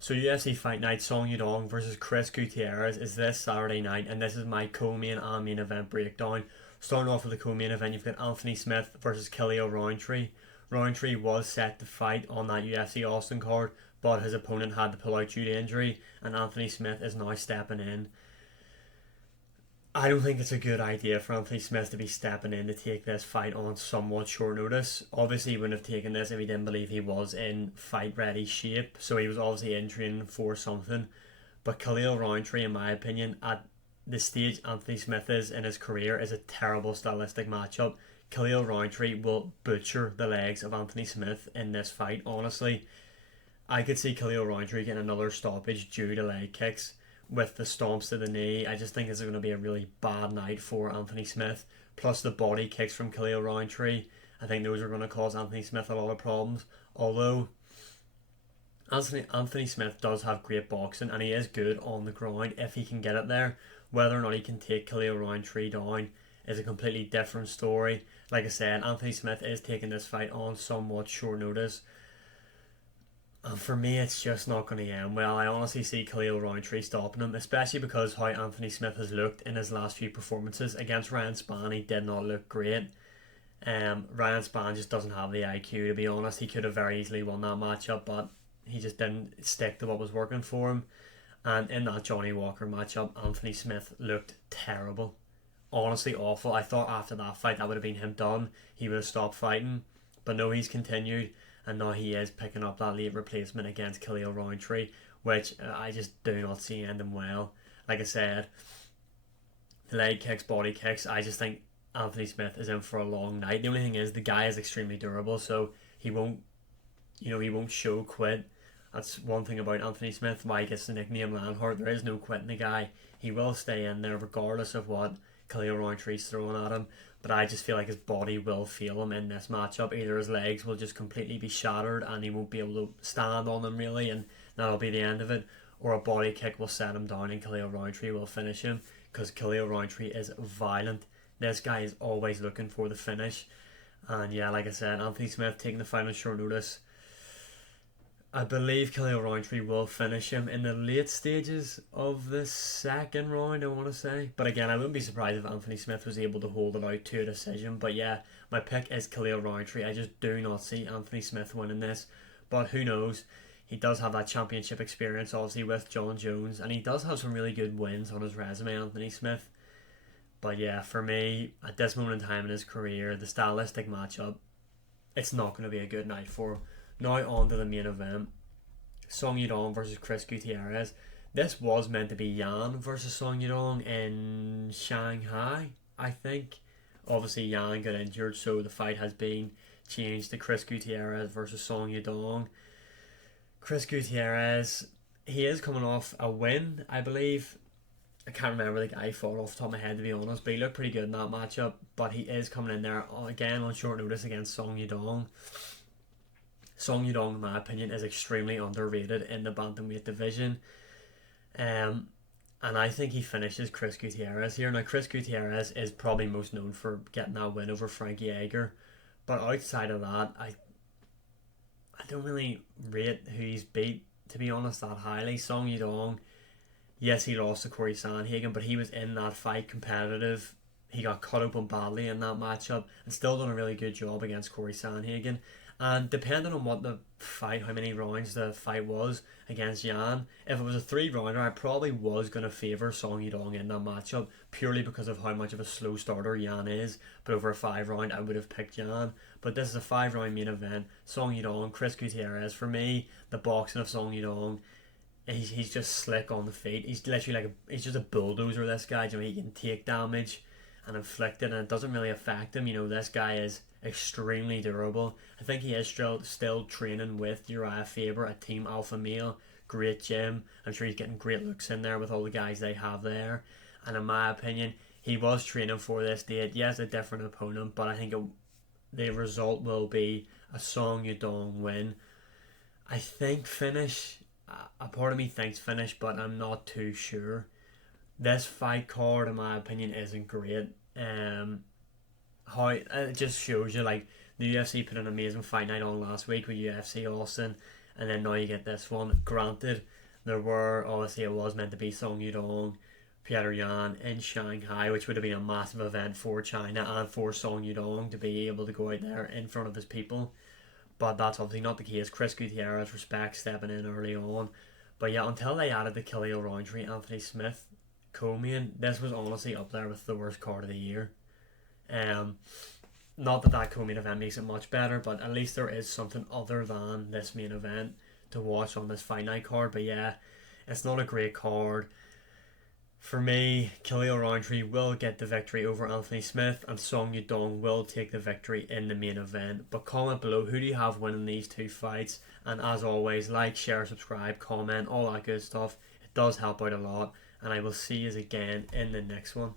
So UFC Fight Night Song Yudong versus Chris Gutierrez is this Saturday night, and this is my co-main and main event breakdown. Starting off with the co-main event, you've got Anthony Smith versus Khalil Roundtree. Roundtree was set to fight on that UFC Austin card, but his opponent had to pull out due to injury, and Anthony Smith is now stepping in. I don't think it's a good idea for Anthony Smith to be stepping in to take this fight on somewhat short notice. Obviously, he wouldn't have taken this if he didn't believe he was in fight ready shape, so he was obviously in training for something. But Khalil Roundtree, in my opinion, at the stage Anthony Smith is in his career, is a terrible stylistic matchup. Khalil Roundtree will butcher the legs of Anthony Smith in this fight, honestly. I could see Khalil Roundtree getting another stoppage due to leg kicks with the stomps to the knee. I just think this is going to be a really bad night for Anthony Smith. Plus the body kicks from Khalil Roundtree. I think those are going to cause Anthony Smith a lot of problems. Although Anthony Smith does have great boxing and he is good on the ground if he can get it there. Whether or not he can take Khalil Roundtree down is a completely different story. Like I said, Anthony Smith is taking this fight on somewhat short notice. And for me, it's just not going to end well. I honestly see Khalil Roundtree stopping him, especially because how Anthony Smith has looked in his last few performances. Against Ryan Spann, he did not look great. Ryan Spann just doesn't have the IQ, to be honest. He could have very easily won that matchup, but he just didn't stick to what was working for him. And in that Johnny Walker matchup, Anthony Smith looked terrible. Honestly awful. I thought after that fight that would have been him done. He would have stopped fighting. But no, he's continued. And now he is picking up that late replacement against Khalil Roundtree, which I just do not see ending well. Like I said, the leg kicks, body kicks, I just think Anthony Smith is in for a long night. The only thing is the guy is extremely durable, so he won't show quit. That's one thing about Anthony Smith, why he gets the nickname Lionheart. There is no quitting the guy. He will stay in there regardless of what Khalil Roundtree's throwing at him. But I just feel like his body will fail him in this matchup. Either his legs will just completely be shattered and he won't be able to stand on them really, and that'll be the end of it. Or a body kick will set him down and Khalil Roundtree will finish him, because Khalil Roundtree is violent. This guy is always looking for the finish. And yeah, like I said, Anthony Smith taking the fight on short notice. I believe Khalil Roundtree will finish him in the late stages of the second round, I want to say. But again, I wouldn't be surprised if Anthony Smith was able to hold it out to a decision. But yeah, my pick is Khalil Roundtree. I just do not see Anthony Smith winning this. But who knows? He does have that championship experience, obviously, with John Jones. And he does have some really good wins on his resume, Anthony Smith. But yeah, for me, at this moment in time in his career, the stylistic matchup, it's not going to be a good night for him. Now on to the main event. Song Yudong versus Chris Gutierrez. This was meant to be Yan versus Song Yudong in Shanghai, I think. Obviously Yan got injured, so the fight has been changed to Chris Gutierrez versus Song Yudong. Chris Gutierrez, he is coming off a win, I believe. I can't remember the guy fought off the top of my head, to be honest, but he looked pretty good in that matchup. But he is coming in there again on short notice against Song Yudong. Song Yudong, in my opinion, is extremely underrated in the bantamweight division. And I think he finishes Chris Gutierrez here. Now, Chris Gutierrez is probably most known for getting that win over Frankie Edgar. But outside of that, I don't really rate who he's beat, to be honest, that highly. Song Yudong, yes, he lost to Corey Sandhagen, but he was in that fight competitive. He got cut open badly in that matchup and still done a really good job against Corey Sandhagen. And depending on what the fight, how many rounds the fight was against Yan, if it was a 3-rounder, I probably was going to favour Song Yudong in that matchup purely because of how much of a slow starter Yan is. But over a 5-round, I would have picked Yan. But this is a 5-round main event. Song Yudong, Chris Gutierrez. For me, the boxing of Song Yudong, he's just slick on the feet. He's literally he's just a bulldozer, this guy. You know, he can take damage and inflict it, and it doesn't really affect him. You know, this guy is extremely durable. I think he is still training with Uriah Faber at Team Alpha Male. Great gym. I'm sure he's getting great looks in there with all the guys they have there. And in my opinion, he was training for this date. Yes, a different opponent, but I think the result will be a Song Yudong win. I think finish. A part of me thinks finish, but I'm not too sure. This fight card, in my opinion, isn't great. How it just shows you, like, the UFC put an amazing fight night on last week with UFC Austin, and then now you get this one. Granted, there were, obviously it was meant to be Song Yudong, Peter Yan in Shanghai, which would have been a massive event for China and for Song Yudong to be able to go out there in front of his people. But that's obviously not the case. Chris Gutierrez, respect, stepping in early on. But yeah, until they added the Khalil Roundtree, Anthony Smith co-main, this was honestly up there with the worst card of the year. Not that that co-main event makes it much better, but at least there is something other than this main event to watch on this fight night card. But yeah, it's not a great card. For me, Khalil Roundtree will get the victory over Anthony Smith, and Song Yudong will take the victory in the main event. But comment below, who do you have winning these two fights? And as always, like, share, subscribe, comment, all that good stuff. It does help out a lot. And I will see you again in the next one.